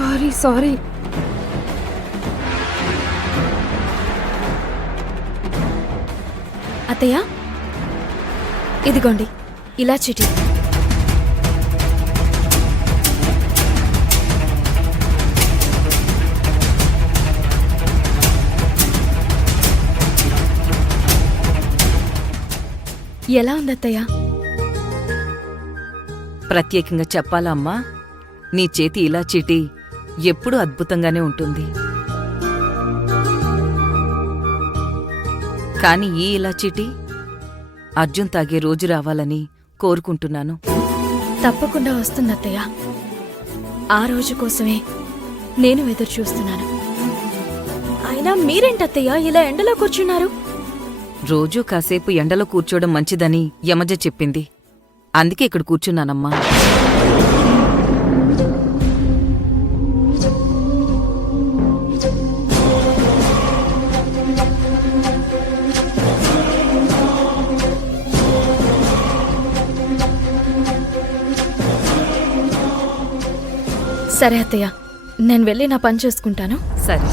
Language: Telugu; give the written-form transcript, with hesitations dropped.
Sorry sorry. అత్తయ్య, ఇదిగోండి ఇలా చిటి. ఎలా ఉంది అత్తయ్య? ప్రత్యేకంగా చెప్పాలా అమ్మా, నీ చేతి ఇలా చీటీ ఎప్పుడూ అద్భుతంగానే ఉంటుంది. కాని ఈ ఇలా చీటీ అర్జున్ తాగే రోజు రావాలని కోరుకుంటున్నాను. తప్పకుండా వస్తుంది అత్తయ్య. ఆ రోజు కోసమే నేను ఎదురు చూస్తున్నాను. అయినా మీరేంటత్తయ్య ఇలా ఎండలో కూర్చున్నారు? రోజూ కాసేపు ఎండలో కూర్చోవడం మంచిదని యమజ చెప్పింది. అందుకే ఇక్కడ కూర్చున్నానమ్మా. సరే అత్తయ్య, నేను వెళ్ళి నా పని చేసుకుంటాను. సరే.